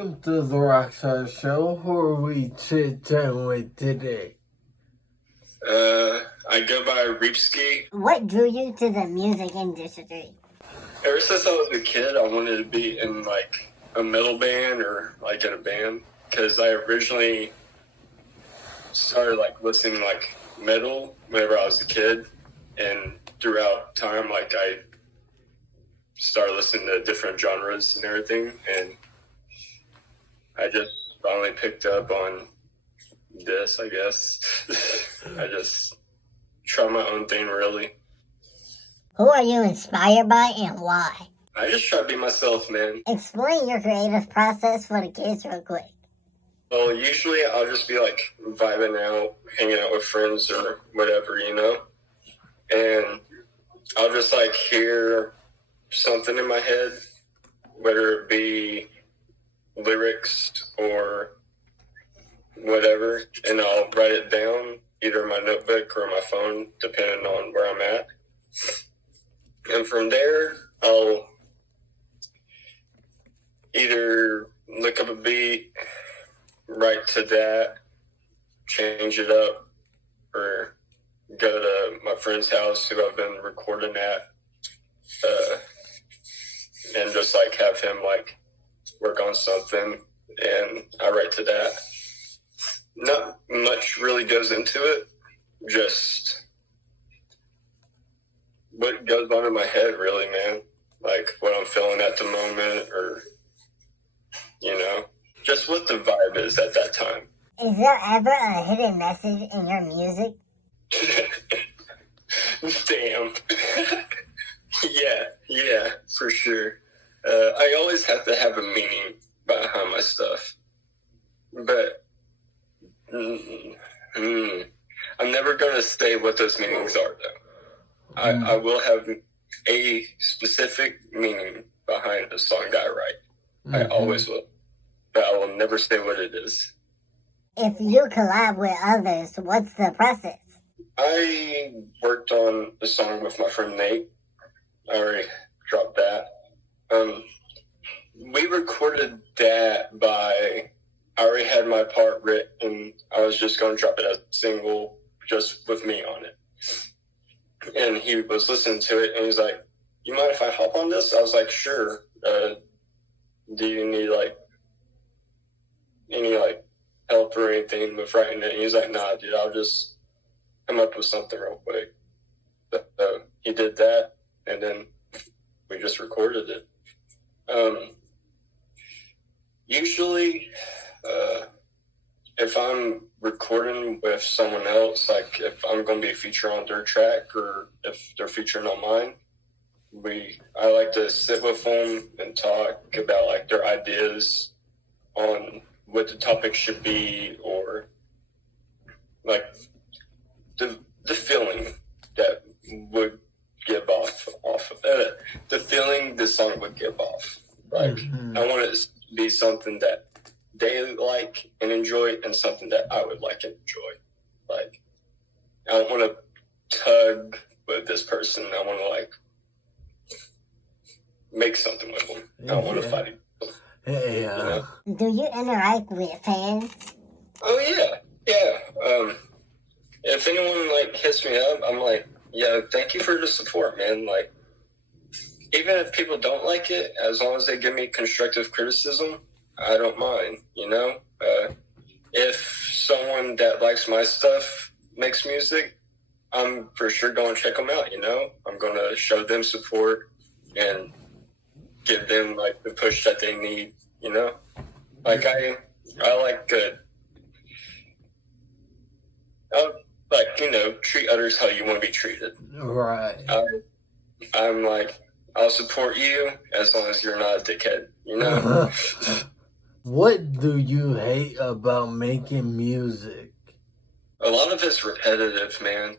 Welcome to the RokStar Show. Who are we chit-chatting with today? I go by Reepski. What drew you to the music industry? Ever since I was a kid, I wanted to be in like a metal band or like in a band because I originally started like listening like metal whenever I was a kid, and throughout time like I started listening to different genres and everything, and I just finally picked up on this, I guess. I just try my own thing, really. Who are you inspired by and why? I just try to be myself, man. Explain your creative process for the kids real quick. Well, usually I'll just be like vibing out, hanging out with friends or whatever, you know? And I'll just like hear something in my head, whether it be lyrics or whatever, and I'll write it down either in my notebook or my phone, depending on where I'm at. And from there, I'll either look up a beat, write to that, change it up, or go to my friend's house who I've been recording at, and just like have him like work on something, and I write to that. Not much really goes into it, just what goes on in my head, really, man. Like what I'm feeling at the moment, or, you know, just what the vibe is at that time. Is there ever a hidden message in your music? Damn. Yeah, for sure. I always have to have a meaning behind my stuff. But I'm never going to say what those meanings are, though. I will have a specific meaning behind the song that I write. I always will. But I will never say what it is. If you collab with others, what's the process? I worked on the song with my friend Nate. I already dropped that. We recorded that I already had my part written. I was just going to drop it as a single, just with me on it. And he was listening to it, and he's like, "You mind if I hop on this?" I was like, "Sure." Do you need like any like help or anything with writing it? And he's like, "Nah, dude, I'll just come up with something real quick." So he did that, and then we just recorded it. Usually, if I'm recording with someone else, like if I'm going to be featured on their track or if they're featuring on mine, I like to sit with them and talk about like their ideas on what the topic should be, or like the feeling that would give off the feeling the song would give off. Like I want it to be something that they like and enjoy, and something that I would like and enjoy. Like I don't want to tug with this person. I want to like make something with them. I don't want to fight them. Yeah. You know? Do you interact with fans? Oh yeah. If anyone like hits me up, I'm like, "Yeah, thank you for the support, man." Like, even if people don't like it, as long as they give me constructive criticism, I don't mind, you know? If someone that likes my stuff makes music, I'm for sure going to check them out, you know? I'm going to show them support and give them, like, the push that they need, you know? Like, I like, you know, treat others how you want to be treated. Right. I'm like, I'll support you as long as you're not a dickhead, you know? What do you hate about making music? A lot of it's repetitive, man.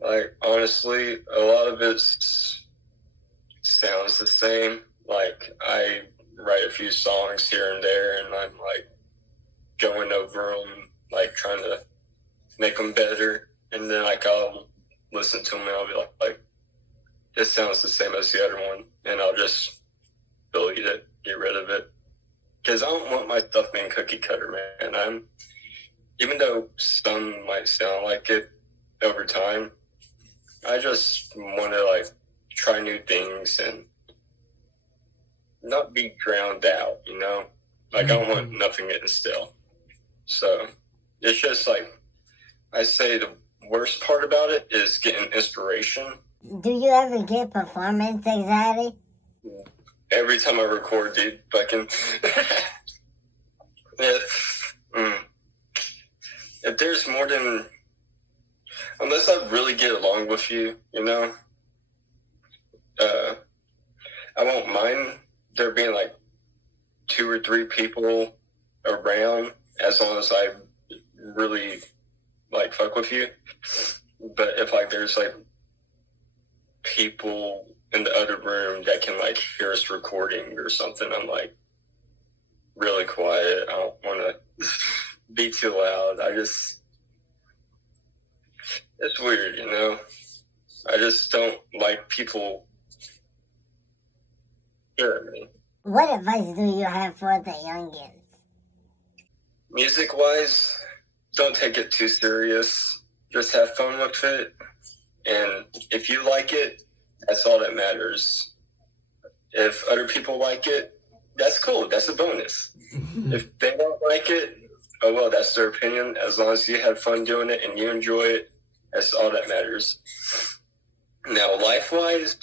Like, honestly, a lot of it sounds the same. Like, I write a few songs here and there, and I'm, like, going over them, like, trying to make them better. And then, like, I'll listen to them, and I'll be like, this sounds the same as the other one, and I'll just delete it, get rid of it. because I don't want my stuff being cookie cutter, man. Even though some might sound like it over time, I just want to like try new things and not be drowned out, you know? Like, I don't want nothing getting stale. So it's just like, I say the worst part about it is getting inspiration. Do you ever get performance anxiety? Every time I record, dude, fucking. If there's more than. Unless I really get along with you, you know? I won't mind there being like 2 or 3 people around as long as I really like fuck with you. But if like there's like people in the other room that can like hear us recording or something, I'm like really quiet. I don't want to be too loud. It's weird, you know? I just don't like people hearing me. What advice do you have for the youngins? Music-wise, don't take it too serious. Just have fun with it. And if you like it, that's all that matters. If other people like it, that's cool. That's a bonus. If they don't like it, oh well, that's their opinion. As long as you have fun doing it and you enjoy it, that's all that matters. Now, life-wise,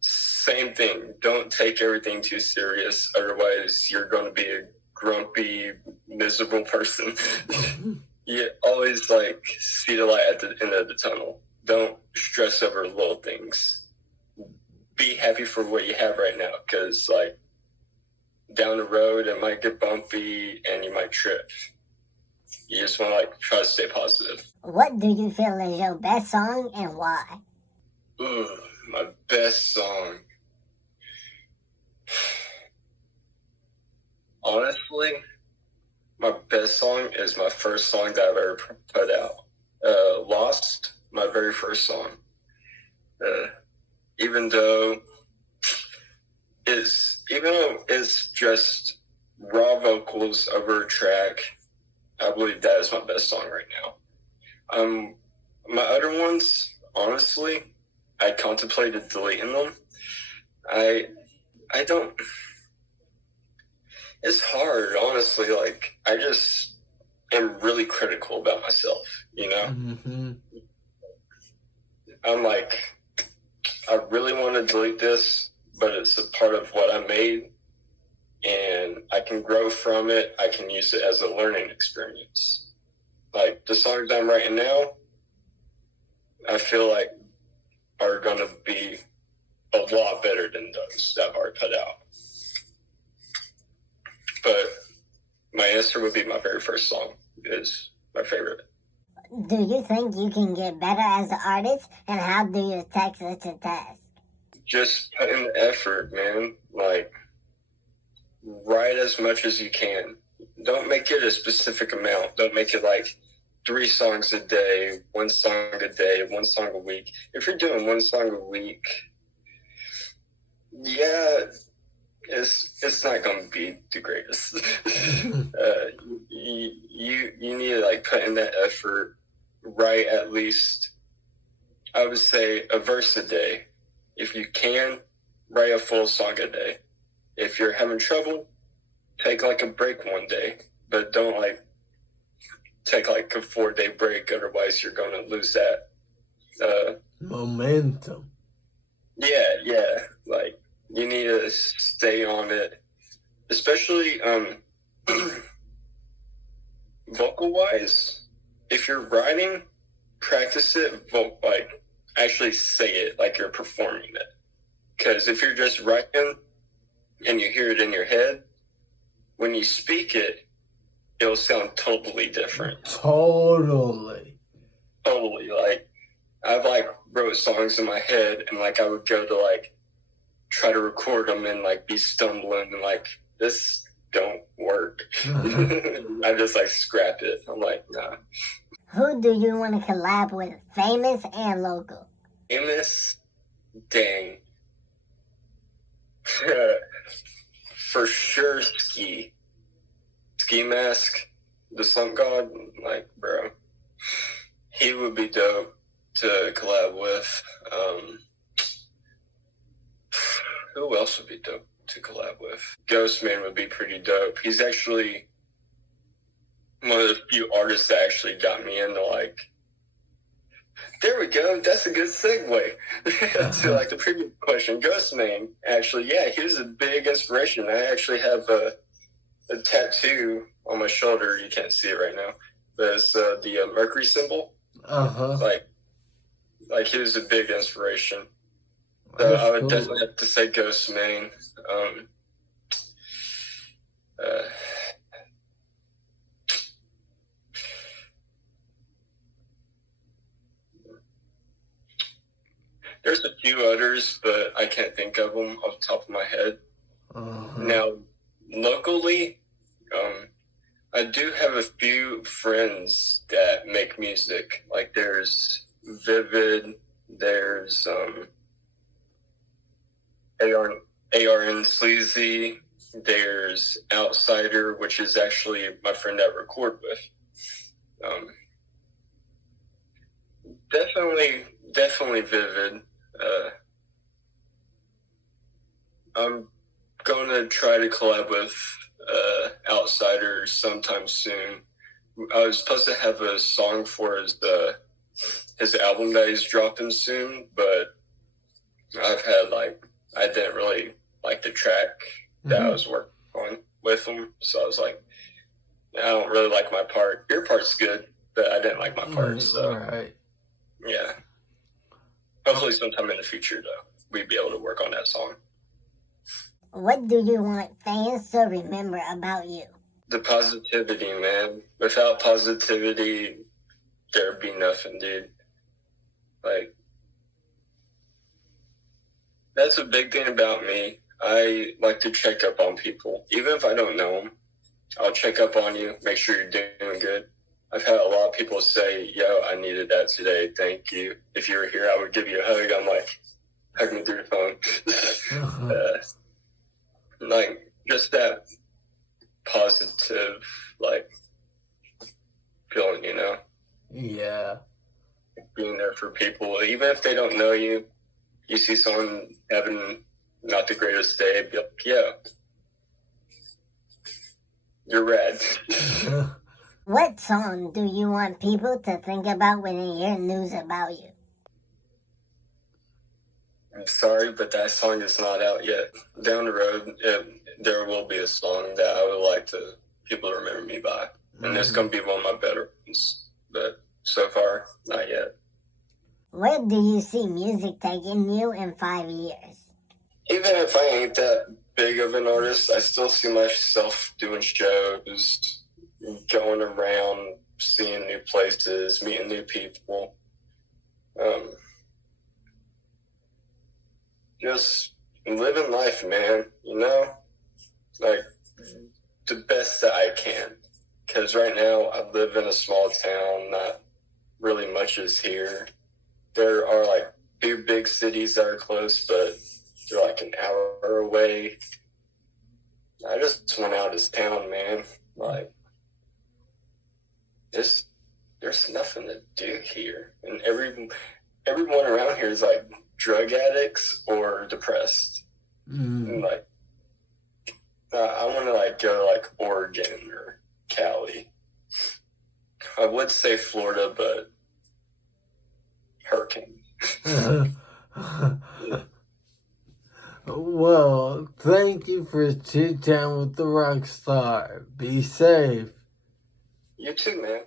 same thing. Don't take everything too serious. Otherwise, you're going to be a grumpy, miserable person. You always like see the light at the end of the tunnel. Don't stress over little things. Be happy for what you have right now, because like down the road it might get bumpy and you might trip. You just want to like try to stay positive. What do you feel is your best song and why? My best song. Honestly, my best song is my first song that I've ever put out. Lost, my very first song. Even though it's just raw vocals over a track, I believe that is my best song right now. My other ones, honestly, I contemplated deleting them. I don't. It's hard, honestly. Like, I just am really critical about myself, you know? Mm-hmm. I'm like, I really want to delete this, but it's a part of what I made, and I can grow from it. I can use it as a learning experience. Like, the songs I'm writing now, I feel like are going to be a lot better than those that I've already put out. But my answer would be my very first song is my favorite. Do you think you can get better as an artist, and how do you attack such a task? Just put in the effort, man. Like, write as much as you can. Don't make it a specific amount. Don't make it like 3 songs a day, 1 song a day, 1 song a week. If you're doing 1 song a week, yeah, it's not going to be the greatest. You need to like put in that effort. Write at least, I would say, a verse a day. If you can, write a full song a day. If you're having trouble, take like a break one day, but don't like take like a 4-day break. Otherwise, you're going to lose that momentum. Yeah. Like, you need to stay on it, especially vocal wise. If you're writing, practice it. Like, actually say it like you're performing it. Because if you're just writing and you hear it in your head, when you speak it, it'll sound totally different. Totally. Like, I've like wrote songs in my head, and like I would go to like try to record them and like be stumbling and like, this don't work. I just like scrap it. I'm like, nah. Who do you want to collab with, famous and local? Famous? Dang. for sure Ski Mask, the Slump God. Like, bro, he would be dope to collab with. Who else would be dope to collab with? Ghostman would be pretty dope. He's actually one of the few artists that actually got me into, like, there we go. That's a good segue to like the previous question. Ghostman, actually, yeah, he was a big inspiration. I actually have a tattoo on my shoulder. You can't see it right now, but it's the Mercury symbol. Like he was a big inspiration. So I would definitely have to say Ghostman. There's a few others, but I can't think of them off the top of my head. Now, locally, I do have a few friends that make music. Like there's Vivid, there's ARN Sleazy, there's Outsider, which is actually my friend I record with. Definitely Vivid. I'm going to try to collab with Outsider sometime soon. I was supposed to have a song for his album that he's dropping soon, but I didn't really like the track that I was working on with him, so I was like, I don't really like my part. Your part's good, but I didn't like my part, so right. Yeah. Hopefully sometime in the future, though, we'd be able to work on that song. What do you want fans to remember about you? The positivity, man. Without positivity, there'd be nothing, dude. Like, that's a big thing about me. I like to check up on people. Even if I don't know them, I'll check up on you, make sure you're doing good. I've had a lot of people say, yo, I needed that today. Thank you. If you were here, I would give you a hug. I'm like, hug me through the phone. Like, just that positive, like, feeling, you know? Yeah. Being there for people. Even if they don't know you, you see someone having not the greatest day, be like, yeah, you're rad. What song do you want people to think about when they hear news about you? I'm sorry, but that song is not out yet. Down the road, there will be a song that I would like people to remember me by. And it's going to be one of my better ones. But so far, not yet. Where do you see music taking you in 5 years? Even if I ain't that big of an artist, I still see myself doing shows, going around, seeing new places, meeting new people. Just living life, man, you know? Like, the best that I can. Because right now, I live in a small town, not really much is here. There are, like, 2 big cities that are close, but they're, like, an hour away. I just went out of town, man. Like, there's nothing to do here. And everyone around here is, like, drug addicts or depressed. And like, I want to like go to like Oregon or Cali. I would say Florida, but hurricane. Well, thank you for chit-chatting with the rock star. Be safe. You too, man.